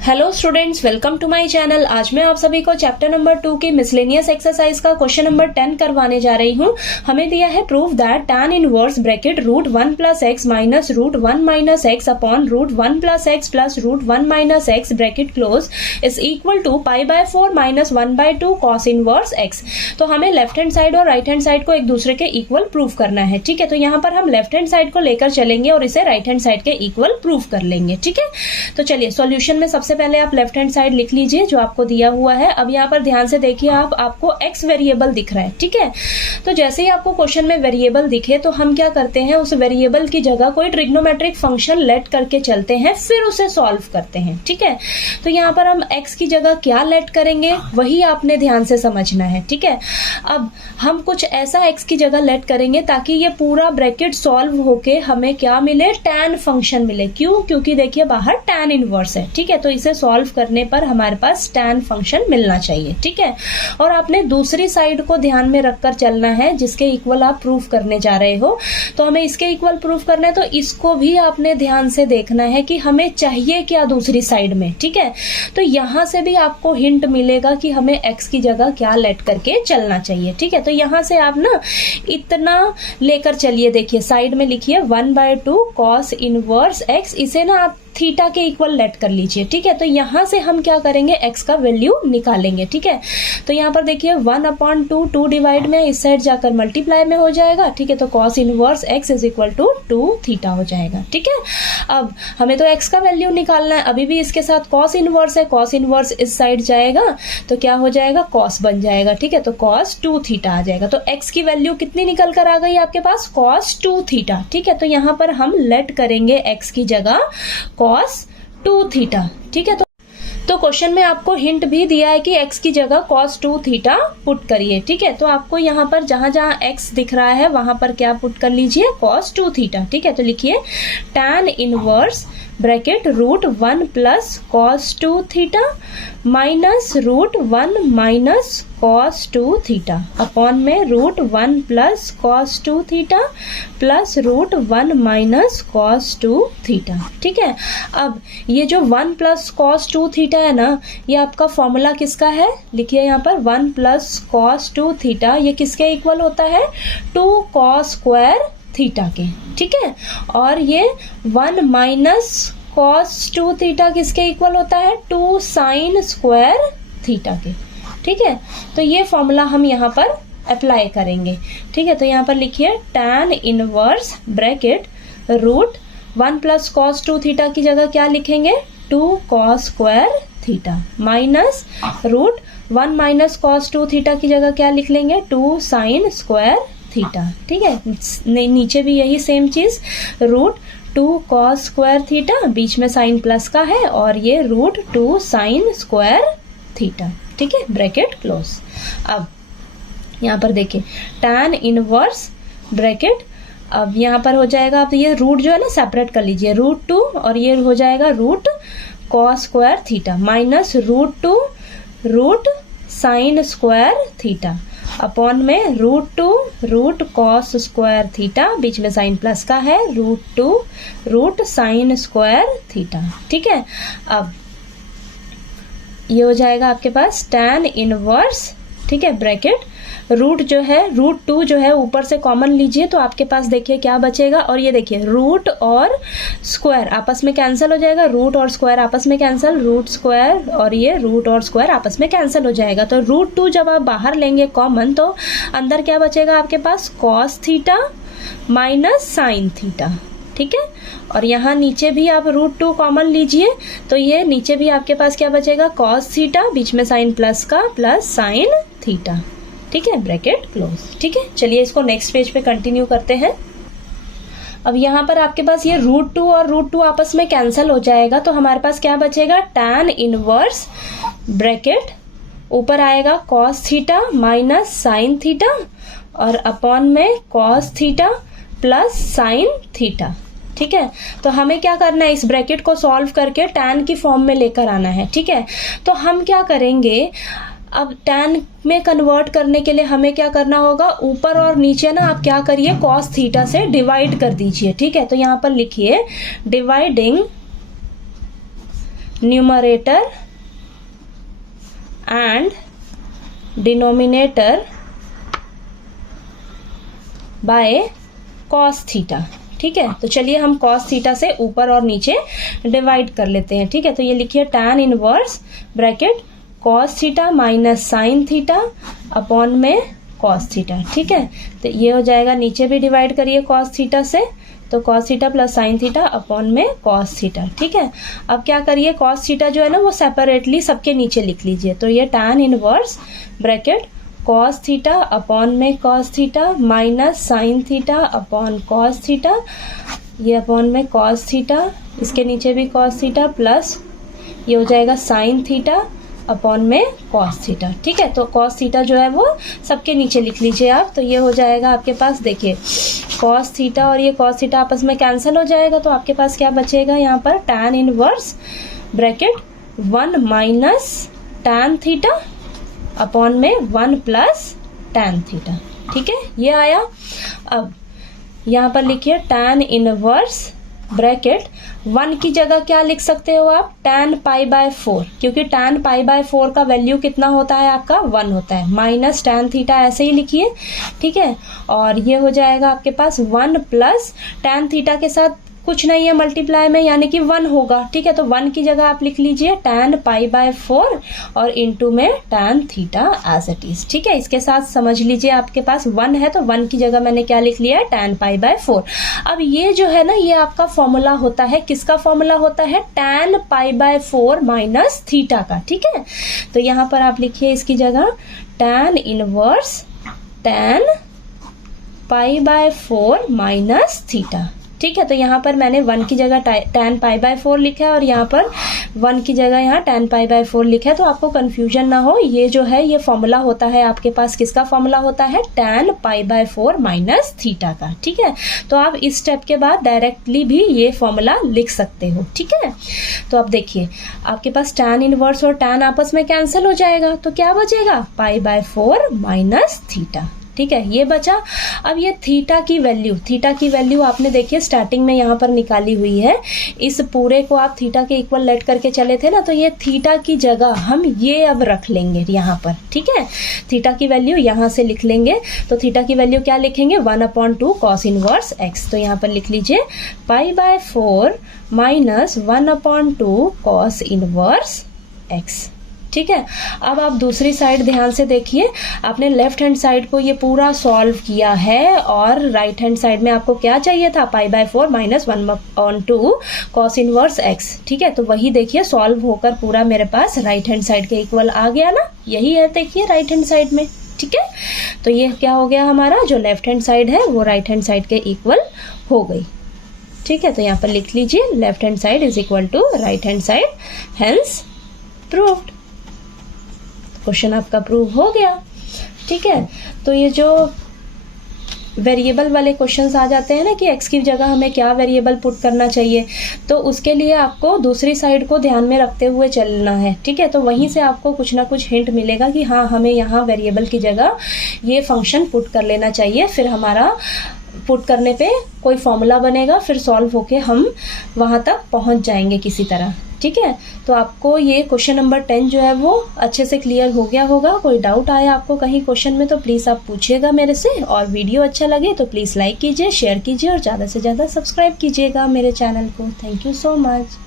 Hello students, welcome to my channel. आज मैं आप सभी को चैप्टर नंबर 2 की मिसलेनियस एक्सरसाइज का क्वेश्चन नंबर 10 करवाने जा रही हूँ। हमें दिया है prove that tan inverse bracket √1 + x minus √1 - x upon √1 + x plus √1 - x bracket close is equal to π/4 - 1/2 cos inverse x। तो हमें लेफ्ट हैंड साइड और राइट हैंड साइड को एक दूसरे के इक्वल प्रूव करना है। ठीक है, तो यहाँ पर हम लेफ्ट हैंड साइड को लेकर चलेंगे और इसे राइट हैंड साइड के इक्वल प्रूव कर लेंगे। ठीक है, तो चलिए सॉल्यूशन में सबसे पहले आप लेफ्ट हैंड साइड लिख लीजिए जो आपको दिया हुआ है। अब यहाँ पर ध्यान से देखिए, आपको x वेरिएबल दिख रहा है। ठीक है, तो जैसे ही आपको क्वेश्चन में वेरिएबल दिखे तो हम क्या करते हैं, उस वेरिएबल की जगह कोई ट्रिग्नोमेट्रिक फंक्शन लेट करके चलते हैं, फिर उसे सॉल्व करते हैं। ठीक है, तो यहाँ पर हम x की जगह क्या लेट करेंगे वही आपने ध्यान से समझना है। ठीक है, अब हम कुछ ऐसा x की जगह लेट करेंगे ताकि ये पूरा ब्रैकेट सॉल्व होके हमें क्या मिले, tan फंक्शन मिले। क्यों? क्योंकि देखिए बाहर tan इनवर्स है। ठीक है, तो इसे सॉल्व करने पर हमारे पास tan फंक्शन मिलना चाहिए। ठीक है, और आपने दूसरी साइड को ध्यान में रखकर चलना है जिसके इक्वल आप प्रूफ करने जा रहे हो। तो हमें इसके इक्वल प्रूफ करना है, तो इसको भी आपने ध्यान से देखना है कि हमें चाहिए क्या दूसरी साइड में। ठीक है, तो यहां से भी आपको हिंट मिलेगा कि हमें x की जगह क्या लेट करके चलना चाहिए। ठीक है, तो यहां से आप ना इतना लेकर चलिए। देखिए साइड में लिखिए 1/2 cos इनवर्स x, इसे ना आप थीटा के इक्वल लेट कर लीजिए। ठीक है, तो यहां से हम क्या करेंगे, x का वैल्यू निकालेंगे। ठीक है, तो यहाँ पर देखिए 1/2 2 डिवाइड में इस साइड जाकर मल्टीप्लाई में हो जाएगा। ठीक है, तो cos inverse x is equal to 2 theta हो जाएगा। ठीक है, अब हमें तो x का वैल्यू निकालना है। अभी भी इसके साथ cos इनवर्स है, cos इनवर्स इस साइड जाएगा तो क्या हो जाएगा, cos बन जाएगा। ठीक है, तो cos 2 थीटा आ जाएगा। तो x की वैल्यू कितनी निकल कर आ गई आपके पास, cos 2 थीटा। ठीक है, तो यहाँ पर हम लेट करेंगे x की जगह cos 2 थीटा। ठीक है, तो क्वेश्चन में आपको हिंट भी दिया है कि x की जगह cos 2 थीटा पुट करिए। ठीक है, तो आपको यहाँ पर जहां जहां x दिख रहा है वहां पर क्या पुट कर लीजिए, cos 2 थीटा। ठीक है, तो लिखिए tan inverse bracket √1 + cos 2 theta minus √1 - cos 2 theta upon में √1 + cos 2 theta plus √1 - cos 2 theta. ठीक है, अब ये जो 1 + cos 2 थीटा है ना, ये आपका फॉर्मूला किसका है, लिखिए यहाँ पर 1 + cos 2 थीटा, ये किसके इक्वल होता है, 2 cos स्क्वायर थीटा के। ठीक है, और ये 1 - cos 2 थीटा किसके इक्वल होता है, 2 sin स्क्वायर थीटा के। ठीक है, तो ये फॉर्मूला हम यहाँ पर अप्लाई करेंगे। ठीक है, तो यहाँ पर लिखिए tan inverse bracket √1 + cos 2 theta की जगह क्या लिखेंगे, 2 cos square theta minus √1 - cos 2 theta की जगह क्या लिख लेंगे, 2 sin स्क्वायर थीटा। ठीक है, नीचे भी यही सेम चीज, √2 cos स्क्वायर थीटा, बीच में साइन प्लस का है, और ये √2 sin स्क्वायर थीटा। ठीक है, ब्रैकेट क्लोज। अब यहाँ पर देखिए tan इनवर्स ब्रैकेट, अब यहाँ पर हो जाएगा, अब ये रूट जो है ना सेपरेट कर लीजिए, √2 और ये हो जाएगा √cos square theta minus √2 sin square theta upon में √2 cos स्क्वायर थीटा, बीच में साइन प्लस का है, √2 sin स्क्वायर थीटा। ठीक है, अब ये हो जाएगा आपके पास tan इनवर्स, ठीक है, ब्रैकेट रूट जो है √2 जो है ऊपर से कॉमन लीजिए तो आपके पास देखिए क्या बचेगा, और ये देखिए रूट और स्क्वायर आपस में कैंसिल हो जाएगा, रूट और स्क्वायर आपस में कैंसिल, रूट स्क्वायर और ये रूट और स्क्वायर आपस में कैंसिल हो जाएगा। तो √2 जब आप बाहर लेंगे कॉमन तो अंदर क्या बचेगा आपके पास, cos theta minus sin theta. ठीक है, और यहाँ नीचे भी आप √2 कॉमन लीजिए तो ये नीचे भी आपके पास क्या बचेगा, cos थीटा, बीच में साइन प्लस का, प्लस sin थीटा। ठीक है, ब्रैकेट क्लोज। ठीक है, चलिए इसको नेक्स्ट पेज पे कंटिन्यू करते हैं। अब यहाँ पर आपके पास ये √2 और √2 आपस में कैंसिल हो जाएगा तो हमारे पास क्या बचेगा, tan इनवर्स ब्रैकेट ऊपर आएगा cos theta minus sin theta और अपॉन में cos theta plus sin theta. ठीक है, तो हमें क्या करना है, इस ब्रैकेट को सॉल्व करके tan की फॉर्म में लेकर आना है। ठीक है, तो हम क्या करेंगे, अब tan में कन्वर्ट करने के लिए हमें क्या करना होगा, ऊपर और नीचे ना आप क्या करिए, cos थीटा से डिवाइड कर दीजिए। ठीक है, तो यहाँ पर लिखिए dividing numerator and denominator by cos theta. ठीक है, तो चलिए हम कॉस थीटा से ऊपर और नीचे डिवाइड कर लेते हैं। ठीक है, तो ये लिखिए tan inverse bracket cos theta minus sine theta upon में कॉस थीटा। ठीक है, तो ये हो जाएगा, नीचे भी डिवाइड करिए कॉस थीटा से, तो cos theta plus sign theta upon में कॉस थीटा। ठीक है, अब क्या करिए, कॉस थीटा जो है ना वो सेपरेटली सबके नीचे लिख लीजिए। तो ये tan inverse bracket cos theta upon में cos theta minus sine theta upon cos theta, ये अपॉन में कॉस थीटा, इसके नीचे भी कॉस थीटा प्लस ये हो जाएगा साइन थीटा अपॉन में कॉस थीटा। ठीक है, तो कॉस थीटा जो है वो सबके नीचे लिख लीजिए आप। तो ये हो जाएगा आपके पास, देखिए कॉस थीटा और ये कॉस थीटा आपस में कैंसिल हो जाएगा, तो आपके पास क्या बचेगा यहाँ पर, tan inverse bracket 1 minus tan theta upon में 1 प्लस tan थीटा। ठीक है, ये आया। अब यहाँ पर लिखिए tan इनवर्स ब्रैकेट 1 की जगह क्या लिख सकते हो आप, tan पाई बाय 4, क्योंकि tan पाई बाय 4 का वैल्यू कितना होता है आपका 1 होता है, माइनस tan थीटा ऐसे ही लिखिए। ठीक है, और ये हो जाएगा आपके पास 1 प्लस tan थीटा के साथ कुछ नहीं है मल्टीप्लाई में, यानी कि 1 होगा। ठीक है, तो 1 की जगह आप लिख लीजिए tan पाई बाय 4 और इनटू में tan theta as it is. ठीक है, इसके साथ समझ लीजिए आपके पास 1 है तो 1 की जगह मैंने क्या लिख लिया है, tan पाई बाय 4। अब ये जो है ना, ये आपका फॉर्मूला होता है, किसका फॉर्मूला होता है, tan pi by 4 minus theta का। ठीक है, तो यहाँ पर आप लिखिए इसकी जगह tan inverse tan pi by 4 minus theta. ठीक है, तो यहाँ पर मैंने 1 की जगह tan पाई बाय 4 लिखा है और यहाँ पर 1 की जगह यहाँ tan पाई बाय 4 लिखा है, तो आपको कंफ्यूजन ना हो। ये जो है ये फॉर्मूला होता है आपके पास, किसका फॉर्मूला होता है, tan pi by 4 minus theta का। ठीक है, तो आप इस स्टेप के बाद डायरेक्टली भी ये फॉर्मूला लिख सकते हो। ठीक है, तो अब देखिए आपके पास tan इनवर्स और tan आपस में कैंसिल हो जाएगा, तो क्या बचेगा, पाई बाय 4 माइनस थीटा। ठीक है, ये बचा। अब ये थीटा की वैल्यू आपने देखिए स्टार्टिंग में यहाँ पर निकाली हुई है, इस पूरे को आप थीटा के इक्वल लेट करके चले थे ना, तो ये थीटा की जगह हम ये अब रख लेंगे यहाँ पर। ठीक है, थीटा की वैल्यू यहाँ से लिख लेंगे, तो थीटा की वैल्यू क्या लिखेंगे, 1/2 कॉस इनवर्स एक्स। तो यहाँ पर लिख लीजिए pi by 4 minus 1/2 cos inverse x. ठीक है, अब आप दूसरी साइड ध्यान से देखिए, आपने लेफ्ट हैंड साइड को ये पूरा सॉल्व किया है और राइट हैंड साइड में आपको क्या चाहिए था, pi by 4 minus 1/2 cos inverse x. ठीक है, तो वही देखिए सॉल्व होकर पूरा मेरे पास राइट हैंड साइड के इक्वल आ गया ना, यही है देखिए राइट हैंड साइड में। ठीक है, तो ये क्या हो गया, हमारा जो लेफ्ट हैंड साइड है वो राइट हैंड साइड के इक्वल हो गई। ठीक है, तो यहाँ पर लिख लीजिए left hand side is equal to right hand side, hence proved. Question आपका प्रूव हो गया। ठीक है, तो ये जो वेरिएबल वाले क्वेश्चंस आ जाते हैं ना कि x की जगह हमें क्या वेरिएबल पुट करना चाहिए, तो उसके लिए आपको दूसरी साइड को ध्यान में रखते हुए चलना है। ठीक है, तो वहीं से आपको कुछ ना कुछ हिंट मिलेगा कि हाँ हमें यहाँ वेरिएबल की जगह ये फंक्शन पुट कर लेना चाहिए, फिर हमारा पुट करने पे कोई फॉर्मूला बनेगा, फिर सॉल्व होके हम वहाँ तक पहुँच जाएंगे किसी तरह। ठीक है, तो आपको ये क्वेश्चन नंबर 10 जो है वो अच्छे से क्लियर हो गया होगा। कोई डाउट आया आपको कहीं क्वेश्चन में तो प्लीज़ आप पूछिएगा मेरे से, और वीडियो अच्छा लगे तो प्लीज़ लाइक कीजिए, शेयर कीजिए और ज़्यादा से ज़्यादा सब्सक्राइब कीजिएगा मेरे चैनल को। Thank you so much.